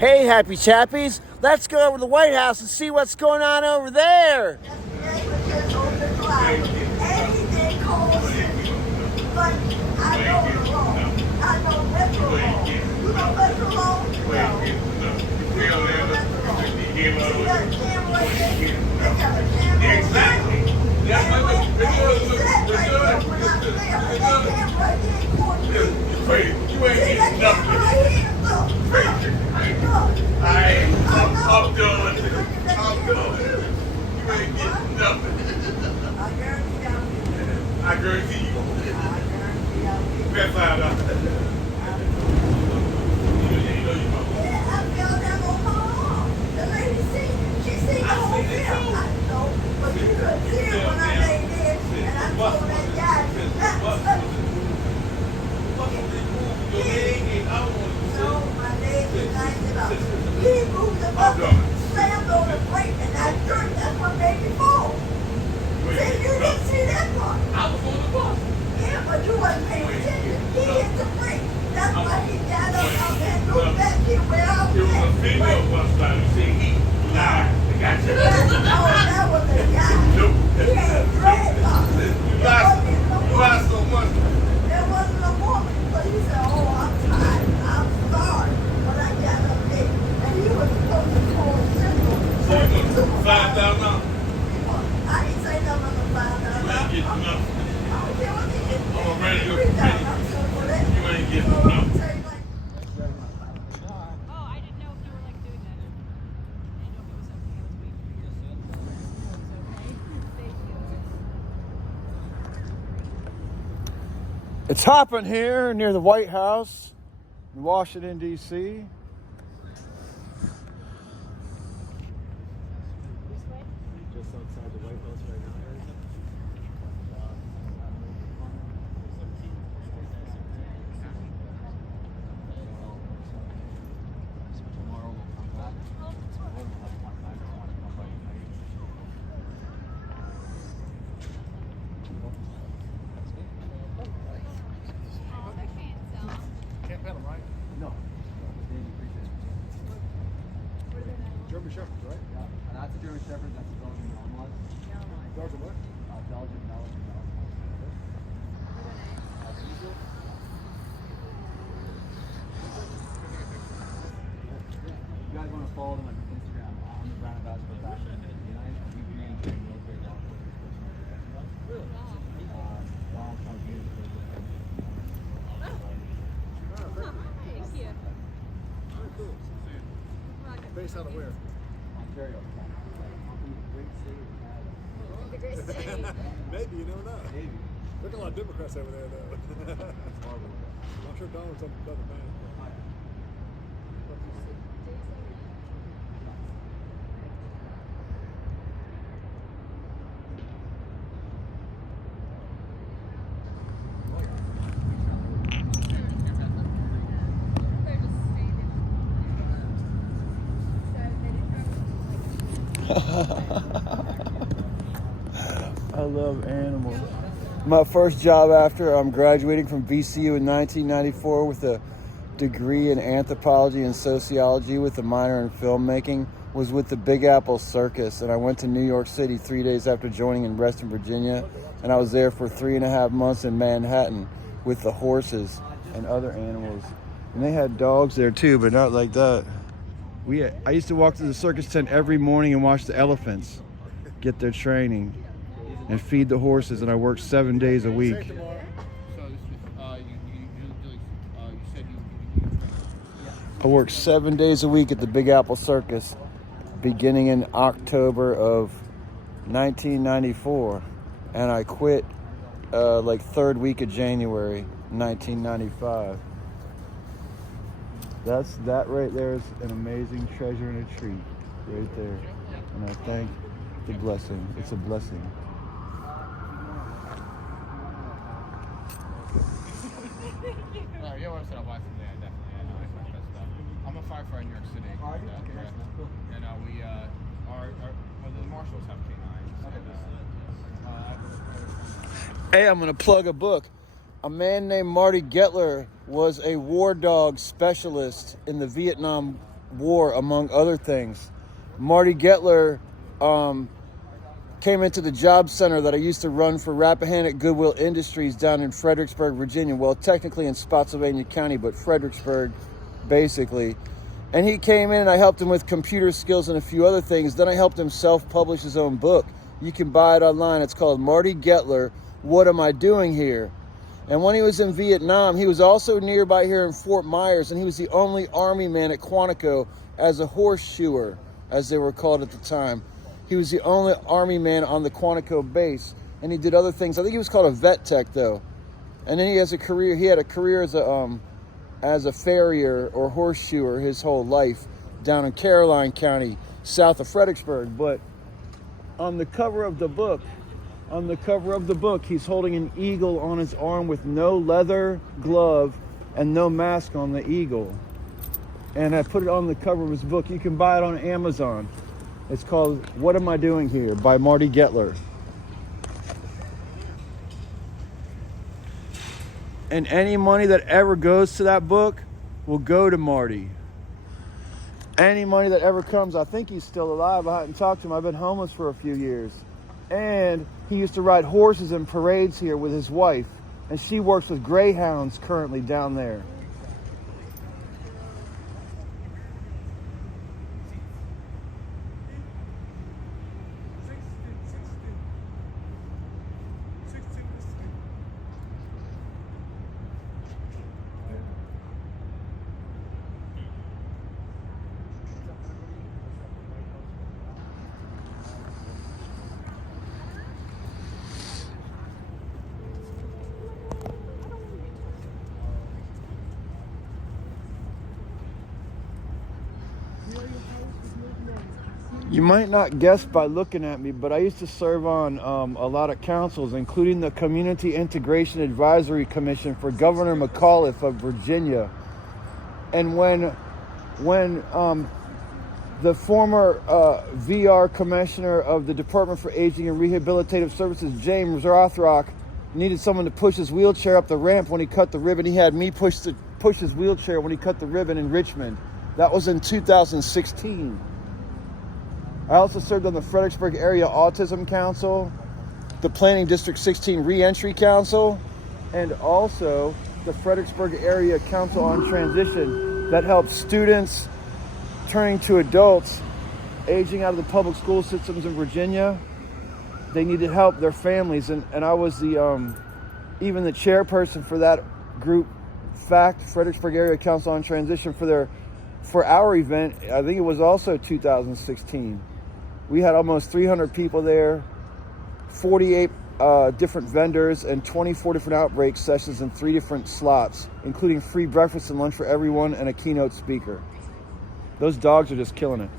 Hey, happy chappies, let's go over to the White House and see what's going on over there. Exactly. You ain't getting nothing. I'm done. You ain't getting nothing. I guarantee you. Bet $5. You know you know. I fell down on my arm. The lady she seen the whole film. I know, but you could hear when I lay there and I told that guy, no, my leg is nice up. He moved the bucket, slammed on the brake, and I turned. That's what made me fall. See, you didn't see that part. I was on the bus. Yeah, but you wasn't paying attention. He hit the brake. That's why he got up out and looked back here where I was It was a at. female bus driver. See, he lied. They got you. Oh, that was a guy. Nope. He had dreadlocks. You lied so much. There wasn't a woman. But he said, oh, I'm tired. I'm sorry. When I got up there. And he was supposed to call Central. So you gonna $5,000? I didn't say nothing about $5,000. You ain't getting nothing. I don't care what they get. I'm ready to go. $3,000. So for that, You ain't getting nothing. Oh, I didn't know if you were like doing that. I didn't know if it was okay. I was waiting for you. It was okay. Thank you. It's hopping here near the White House in Washington, D.C. Just outside the White House right now. Tomorrow we'll come back. Can't pedal, right? No. German Shepherds, right? Yeah, and that's a German Shepherd, that's a Belgian Malinois. Belgian what? Belgian Malinois. You guys want to follow them on Instagram? I'm the brand ambassador for Fashion. Donald Trump used it. Thank you. Very cool. Based out of where? Ontario. Great state of Canada. The great state. Maybe, you never know. Maybe. Look at a lot of Democrats over there, though. It's horrible. I'm sure Donald's on the man. They're just standing. I love animals. My first job after I'm graduating from VCU in 1994 with a degree in anthropology and sociology with a minor in filmmaking was with the Big Apple Circus, and I went to New York City 3 days after joining in Reston, Virginia, and I was there for 3.5 months in Manhattan with the horses and other animals. And they had dogs there too, but not like that. I used to walk to the circus tent every morning and watch the elephants get their training and feed the horses, and I worked 7 days a week. Say it tomorrow. I worked 7 days a week at the Big Apple Circus beginning in October of 1994, and I quit like third week of January 1995. That right there is an amazing treasure and a treat right there, and I thank the blessing. It's a blessing. Yeah, well, I'll buy some there, definitely. I know, I like that stuff. I'm a firefighter in New York City. Alright, okay, that's cool. And the marshals have canines. Hey, I'm going to plug a book. A man named Marty Gettler was a war dog specialist in the Vietnam War, among other things. Marty Gettler came into the job center that I used to run for Rappahannock Goodwill Industries down in Fredericksburg, Virginia. Well, technically in Spotsylvania County, but Fredericksburg, basically. And he came in and I helped him with computer skills and a few other things. Then I helped him self-publish his own book. You can buy it online. It's called Marty Gettler, What Am I Doing Here? And when he was in Vietnam, he was also nearby here in Fort Myers, and he was the only Army man at Quantico as a horseshoer, as they were called at the time. He was the only Army man on the Quantico base, and he did other things. I think he was called a vet tech, though. And then he had a career as a farrier or horseshoer his whole life down in Caroline County, south of Fredericksburg. But on the cover of the book, he's holding an eagle on his arm with no leather glove and no mask on the eagle. And I put it on the cover of his book. You can buy it on Amazon. It's called What Am I Doing Here by Marty Gettler. And any money that ever goes to that book will go to Marty. Any money that ever comes, I think he's still alive. I hadn't talked to him. I've been homeless for a few years. And he used to ride horses in parades here with his wife. And she works with greyhounds currently down there. You might not guess by looking at me, but I used to serve on a lot of councils, including the Community Integration Advisory Commission for Governor McAuliffe of Virginia. And when the former VR commissioner of the Department for Aging and Rehabilitative Services, James Rothrock, needed someone to push his wheelchair up the ramp when he cut the ribbon, he had me push his wheelchair when he cut the ribbon in Richmond. That was in 2016. I also served on the Fredericksburg Area Autism Council, the Planning District 16 Reentry Council, and also the Fredericksburg Area Council on Transition that helps students turning to adults aging out of the public school systems in Virginia. They needed help, their families, and I was the even the chairperson for that group, Fredericksburg Area Council on Transition, for our event. I think it was also 2016. We had almost 300 people there, 48 different vendors, and 24 different outbreak sessions in 3 different slots, including free breakfast and lunch for everyone and a keynote speaker. Those dogs are just killing it.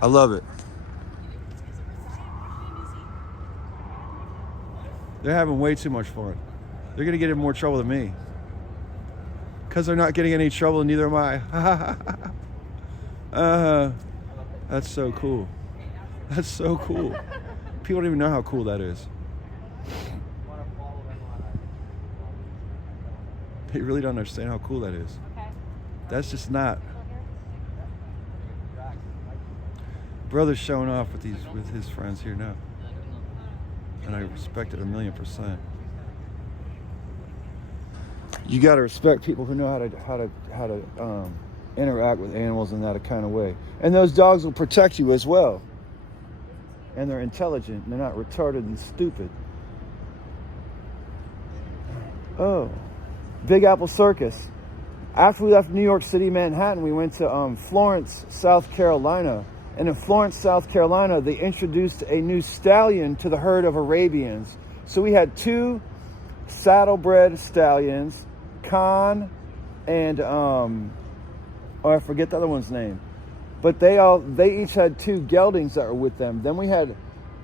I love it. They're having way too much fun. They're going to get in more trouble than me. Because they're not getting any trouble, and neither am I. That's so cool. That's so cool. People don't even know how cool that is. They really don't understand how cool that is. That's just not. Brother's showing off with his friends here now. And I respect it 1,000,000%. You got to respect people who know how to interact with animals in that kind of way. And those dogs will protect you as well. And they're intelligent. They're not retarded and stupid. Oh, Big Apple Circus. After we left New York City, Manhattan, we went to Florence, South Carolina. And in Florence, South Carolina, they introduced a new stallion to the herd of Arabians. So we had 2 saddlebred stallions, Khan and I forget the other one's name. But they each had 2 geldings that were with them. Then we had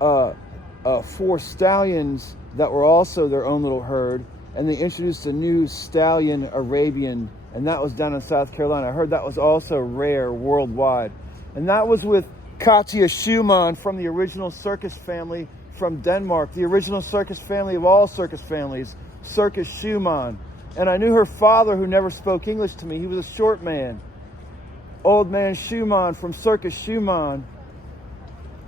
4 stallions that were also their own little herd, and they introduced a new stallion Arabian, and that was down in South Carolina. I heard that was also rare worldwide. And that was with Katja Schumann from the original circus family from Denmark, the original circus family of all circus families, Circus Schumann. And I knew her father, who never spoke English to me. He was a short man, old man Schumann from Circus Schumann.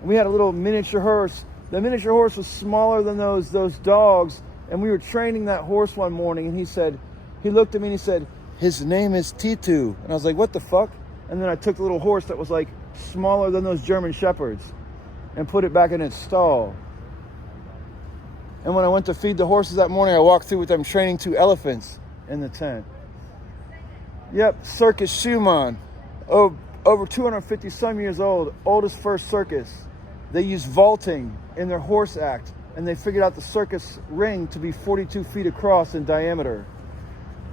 We had a little miniature horse. The miniature horse was smaller than those dogs, and we were training that horse one morning, and he looked at me and he said, his name is Titu. And I was like, what the fuck? And then I took the little horse that was like smaller than those German Shepherds and put it back in its stall. And when I went to feed the horses that morning, I walked through with them training 2 elephants in the tent. Yep, Circus Schumann. Oh, over 250 some years old, oldest first circus. They use vaulting in their horse act, and they figured out the circus ring to be 42 feet across in diameter.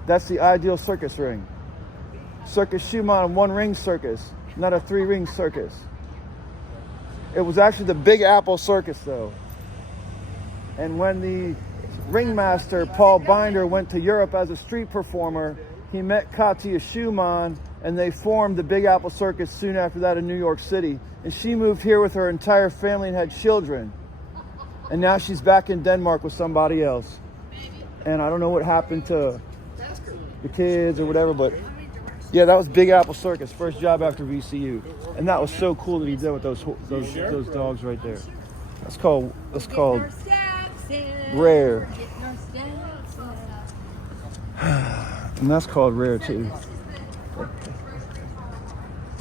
That's the ideal circus ring. Circus Schumann, 1-ring circus, not a 3-ring circus. It was actually the Big Apple Circus, though. And when the ringmaster, Paul Binder, went to Europe as a street performer, he met Katia Schumann, and they formed the Big Apple Circus soon after that in New York City. And she moved here with her entire family and had children. And now she's back in Denmark with somebody else. And I don't know what happened to the kids or whatever, but yeah, that was Big Apple Circus, first job after VCU. And that was so cool that he did with those dogs right there. That's called Rare. And that's called Rare too.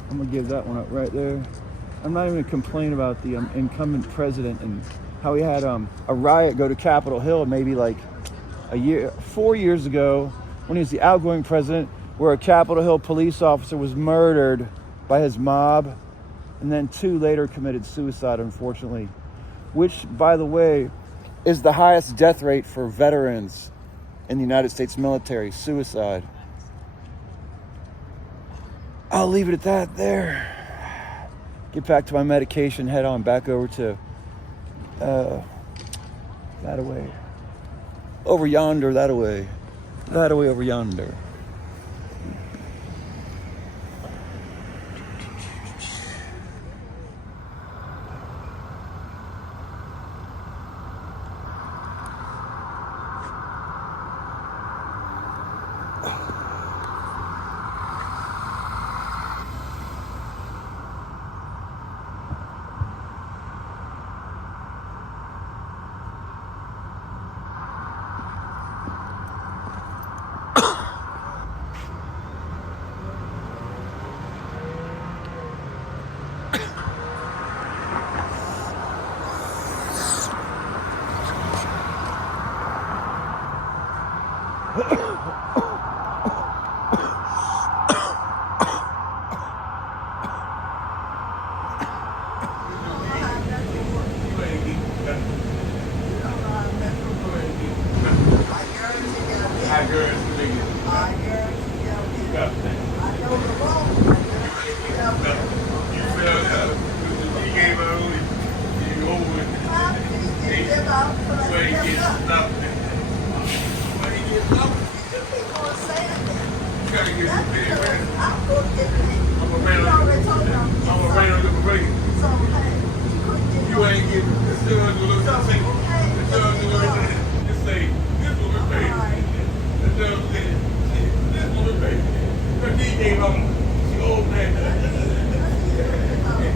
I'm gonna give that one up right there. I'm not even gonna complain about the incumbent president and how he had a riot go to Capitol Hill maybe like 4 years ago when he was the outgoing president, where a Capitol Hill police officer was murdered by his mob, and then 2 later committed suicide, unfortunately, which, by the way, is the highest death rate for veterans in the United States military, suicide. I'll leave it at that there. Get back to my medication, head on back over to that away. Over yonder, that away. That away over yonder.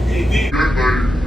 He did.